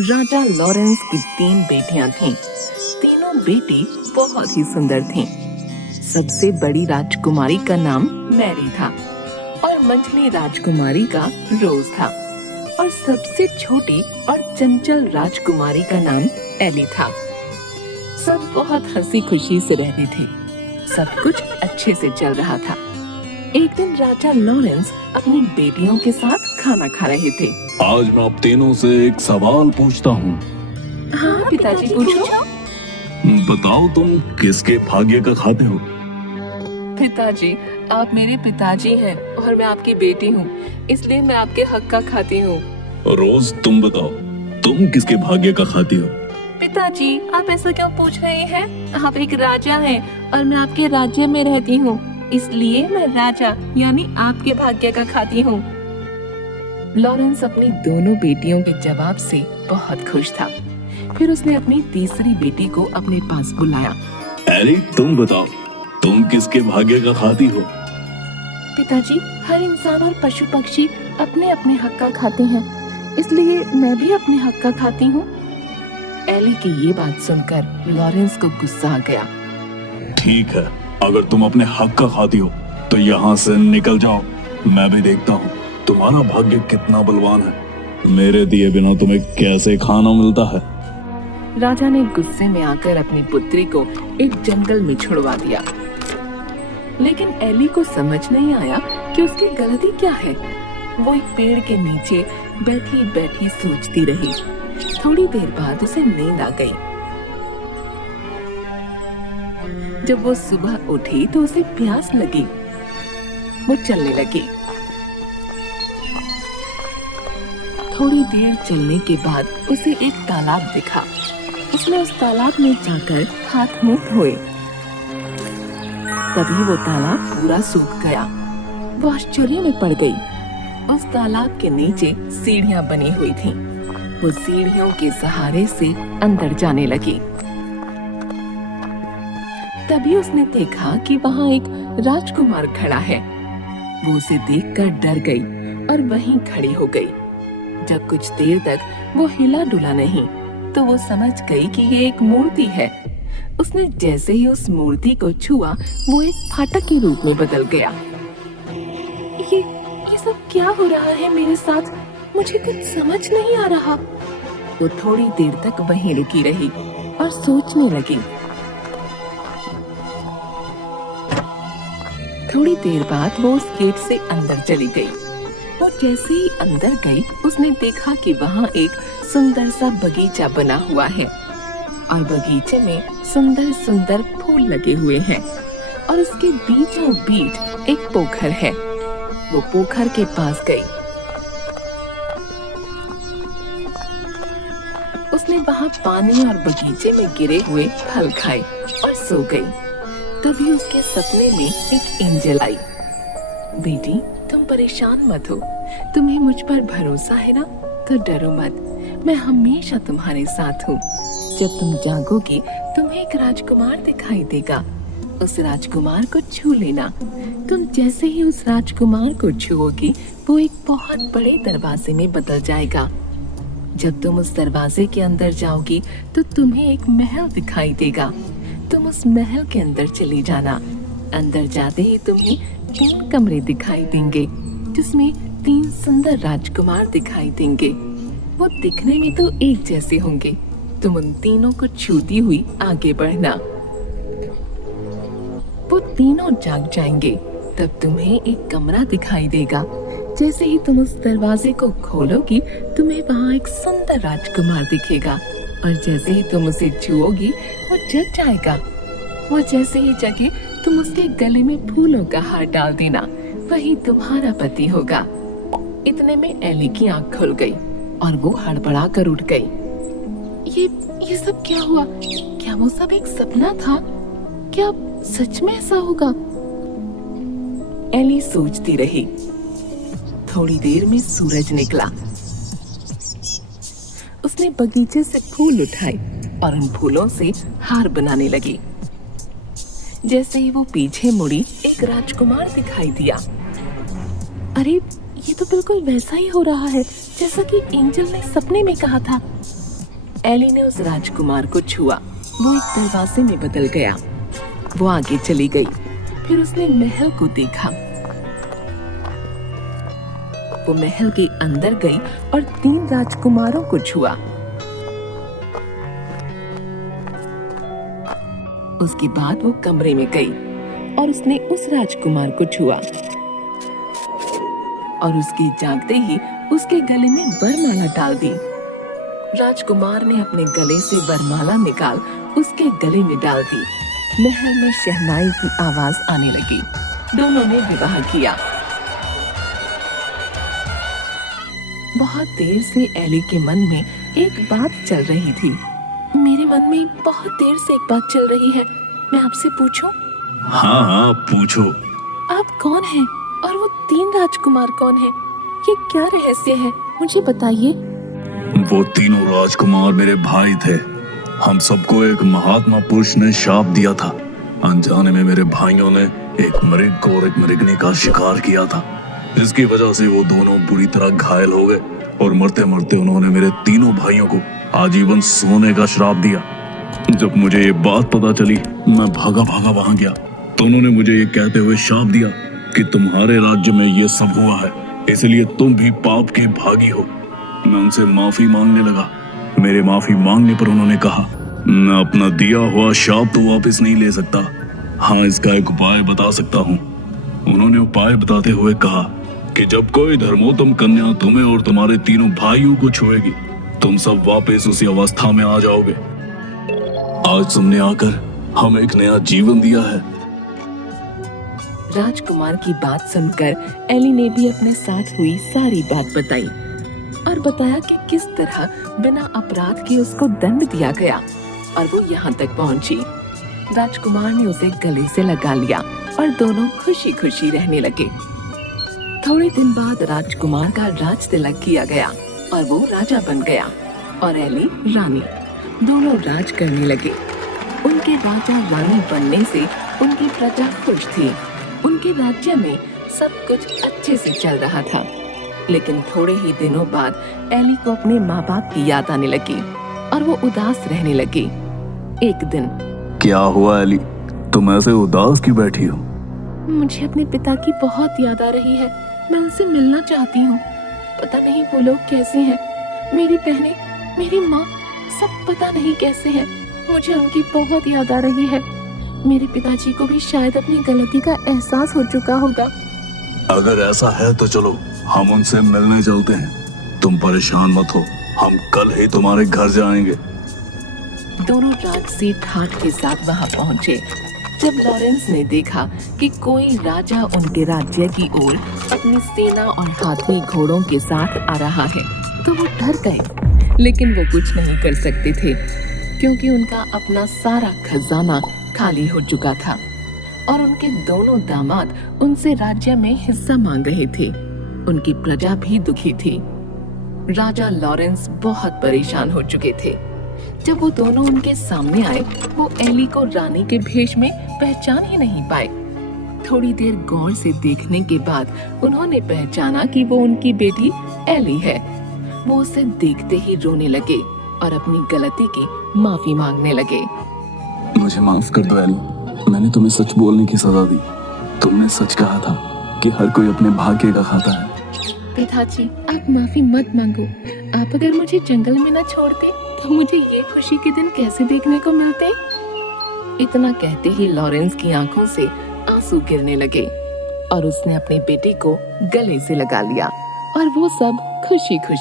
राजा Lawrence की 3 बेटियां थीं। तीनों बेटी बहुत ही सुंदर थीं। सबसे बड़ी राजकुमारी का नाम मैरी था और मंझली राजकुमारी का रोज था और सबसे छोटी और चंचल राजकुमारी का नाम एली था। सब बहुत हंसी खुशी से रहते थे। सब कुछ अच्छे से चल रहा था। एक दिन राजा लॉरेंस अपनी बेटियों के साथ खाना खा रहे थे। आज मैं आप तीनों से एक सवाल पूछता हूँ। हाँ पिताजी पूछो। बताओ तुम किसके भाग्य का खाते हो? पिताजी आप मेरे पिताजी हैं और मैं आपकी बेटी हूँ, इसलिए मैं आपके हक का खाती हूँ। रोज तुम बताओ, तुम किसके भाग्य का खाती हो? पिताजी आप ऐसा क्यों पूछ रहे हैं? आप एक राजा हैं और मैं आपके राज्य में रहती हूँ, इसलिए मैं राजा यानी आपके भाग्य का खाती हूँ। लॉरेंस अपनी दोनों बेटियों के जवाब से बहुत खुश था। फिर उसने अपनी तीसरी बेटी को अपने पास बुलाया। एली तुम बताओ, तुम किसके भाग्य का खाती हो? पिताजी हर इंसान और पशु पक्षी अपने अपने हक का खाते हैं, इसलिए मैं भी अपने हक का खाती हूँ। एली की ये बात सुनकर लॉरेंस को गुस्सा आ गया। ठीक है, अगर तुम अपने हक का खाती हो तो यहाँ से निकल जाओ। मैं भी देखता हूँ तुम्हारा भाग्य कितना बलवान है। मेरे दिए बिना तुम्हें कैसे खाना मिलता है। राजा ने गुस्से में आकर अपनी पुत्री को एक जंगल में छुड़वा दिया, लेकिन एली को समझ नहीं आया कि उसकी गलती क्या है। वो एक पेड़ के नीचे बैठी बैठी सोचती रही। थोड़ी देर बाद उसे नींद आ गई। जब वो सुबह उठी तो उसे प्यास लगी। वो चलने लगी। थोड़ी देर चलने के बाद उसे एक तालाब दिखा। उसने उस तालाब में जाकर हाथ मुंह धोए। तभी वो तालाब पूरा सूख गया। वो आश्चर्य में पड़ गई। उस तालाब के नीचे सीढ़ियां बनी हुई थीं। वो सीढ़ियों के सहारे से अंदर जाने लगी। तभी उसने देखा कि वहाँ एक राजकुमार खड़ा है। वो उसे देखकर डर गई और वहीं खड़ी हो गई। जब कुछ देर तक वो हिला डुला नहीं तो वो समझ गई कि ये एक मूर्ति है। उसने जैसे ही उस मूर्ति को छुआ वो एक फाटक के रूप में बदल गया। ये सब क्या हो रहा है मेरे साथ? मुझे कुछ समझ नहीं आ रहा। वो थोड़ी देर तक वहीं रुकी रही और सोचने लगी। थोड़ी देर बाद वो उस गेट से अंदर चली गई। वो जैसे ही अंदर गई उसने देखा कि वहाँ एक सुंदर सा बगीचा बना हुआ है और बगीचे में सुंदर सुंदर फूल लगे हुए हैं और उसके बीचों बीच एक पोखर है। वो पोखर के पास गई। उसने वहाँ पानी और बगीचे में गिरे हुए फल खाए और सो गई। तभी उसके सपने में एक एंजल आई। बेटी तुम परेशान मत हो, तुम्हें मुझ पर भरोसा है ना, तो डरो मत, मैं हमेशा तुम्हारे साथ हूँ। जब तुम जागोगी तुम्हें एक राजकुमार दिखाई देगा। उस राजकुमार को छू लेना। तुम जैसे ही उस राजकुमार को छुओगी वो एक बहुत बड़े दरवाजे में बदल जाएगा। जब तुम उस दरवाजे के अंदर जाओगी तो तुम्हें एक महल दिखाई देगा। तुम उस महल के अंदर चली जाना। अंदर जाते ही तुम्हें 3 कमरे दिखाई देंगे जिसमें 3 सुंदर राजकुमार दिखाई देंगे। वो दिखने में तो एक जैसे होंगे। तुम उन तीनों को छूती हुई आगे बढ़ना। वो तीनों जाग जाएंगे। तब तुम्हें एक कमरा दिखाई देगा। जैसे ही तुम उस दरवाजे को खोलोगी तुम्हें वहाँ एक सुंदर राजकुमार दिखेगा और जैसे ही तुम उसे छुओगी वो जग जाएगा। वो जैसे ही जगे तुम उसके गले में फूलों का हार डाल देना। वही तुम्हारा पति होगा। इतने में एली की आंख खुल गई और वो हड़बड़ा कर उठ गई। ये सब क्या हुआ? क्या वो सब एक सपना था? क्या सच में ऐसा होगा? एली सोचती रही। थोड़ी देर में सूरज निकला। उसने बगीचे से फूल उठाए और उन फूलों से हार बनाने लगी। जैसे ही वो पीछे मुड़ी एक राजकुमार दिखाई दिया। अरे ये तो बिल्कुल वैसा ही हो रहा है जैसा कि एंजल ने सपने में कहा था। एली ने उस राजकुमार को छुआ। वो एक दरवाजे में बदल गया। वो आगे चली गई। फिर उसने महल को देखा। वो महल के अंदर गई और 3 राजकुमारों को छुआ। उसके बाद वो कमरे में गई और उसने उस राजकुमार को छुआ और उसके जागते ही उसके गले में वरमाला डाल दी। राजकुमार ने अपने गले से वरमाला निकाल उसके गले में डाल दी। महल में शहनाई की आवाज आने लगी। दोनों ने विवाह किया। बहुत देर से एली के मन में एक बात चल रही थी। मेरे मन में बहुत देर से एक बात चल रही है। मैं आपसे पूछूं? हाँ हाँ पूछो। आप कौन हैं? और वो 3 राजकुमार कौन हैं? ये क्या रहस्य है? मुझे बताइए। वो तीनों राजकुमार मेरे भाई थे। हम सबको एक महात्मा पुरुष ने शाप दिया था। अनजाने में मेरे भाइयों ने एक मृग को और एक मृगनी का शिकार किया था, जिसकी वजह से वो दोनों बुरी तरह घायल हो गए और मरते मरते उन्होंने मेरे तीनों भाइयों को आजीवन सोने का श्राप दिया। जब मुझे ये बात पता चली, मैं भागा भागा वहां गया तो उन्होंने मुझे ये कहते हुए शाप दिया कि तुम्हारे राज्य में ये सब हुआ है, इसलिए तुम भी पाप के भागी हो। मैं उनसे माफी मांगने लगा। मेरे माफी मांगने पर उन्होंने कहा, मैं अपना दिया हुआ शाप तो वापस नहीं ले सकता। हाँ, इसका एक उपाय बता सकता हूँ। उन्होंने उपाय बताते हुए कहा कि जब कोई धर्मोत्तम कन्या तुम्हें और तुम्हारे तीनों भाइयों को छुएगी, तुम सब वापस उसी अवस्था में आ जाओगे। आज तुमने आकर हमें एक नया जीवन दिया है। राजकुमार की बात सुनकर एली ने भी अपने साथ हुई सारी बात बताई और बताया कि किस तरह बिना अपराध के उसको दंड दिया गया और वो यहाँ तक पहुँची। राजकुमार ने उसे गले से लगा लिया और दोनों खुशी खुशी रहने लगे। थोड़े दिन बाद राजकुमार का राज तिलक किया गया और वो राजा बन गया और एली रानी। दोनों राज करने लगे। उनके राजा रानी बनने से उनकी प्रजा खुश थी। उनके राज्य में सब कुछ अच्छे से चल रहा था। लेकिन थोड़े ही दिनों बाद एली को अपने माँ बाप की याद आने लगी और वो उदास रहने लगी। एक दिन, क्या हुआ एली, तुम ऐसे उदास क्यों बैठी हो? मुझे अपने पिता की बहुत याद आ रही है। मैं उनसे मिलना चाहती हूँ। पता नहीं वो लोग कैसे हैं। मेरी बहनें, मेरी माँ, सब पता नहीं कैसे हैं। मुझे उनकी बहुत याद आ रही है। मेरे पिताजी को भी शायद अपनी गलती का एहसास हो चुका होगा। अगर ऐसा है तो चलो हम उनसे मिलने चलते हैं। तुम परेशान मत हो, हम कल ही तुम्हारे घर जाएंगे। दोनों राजसी ठाठ के साथ वहां पहुंचे। जब लॉरेंस ने देखा कि कोई राजा उनके राज्य की ओर अपनी सेना और हाथी घोड़ों के साथ आ रहा है तो वो डर गए। लेकिन वो कुछ नहीं कर सकते थे क्योंकि उनका अपना सारा खजाना खाली हो चुका था और उनके दोनों दामाद उनसे राज्य में हिस्सा मांग रहे थे। उनकी प्रजा भी दुखी थी। राजा लॉरेंस बहुत परेशान हो चुके थे। जब वो दोनों उनके सामने आए, वो एली को रानी के भेष में पहचान ही नहीं पाए। थोड़ी देर गौर से देखने के बाद उन्होंने पहचाना कि वो उनकी बेटी एली है। वो उसे देखते ही रोने लगे और अपनी गलती की माफी मांगने लगे। मुझे माफ कर दो एली, मैंने तुम्हें सच बोलने की सजा दी। तुमने सच कहा था कि हर कोई अपने भाग्य का खाता है। पिताजी, आप माफी मत मांगो। आप अगर मुझे जंगल में न छोड़ते तो मुझे ये खुशी के दिन कैसे देखने को मिलते। इतना कहते ही लॉरेंस की आंखों से आंसू गिरने लगे और उसने अपनी बेटी को गले से लगा लिया और वो सब खुशी खुशी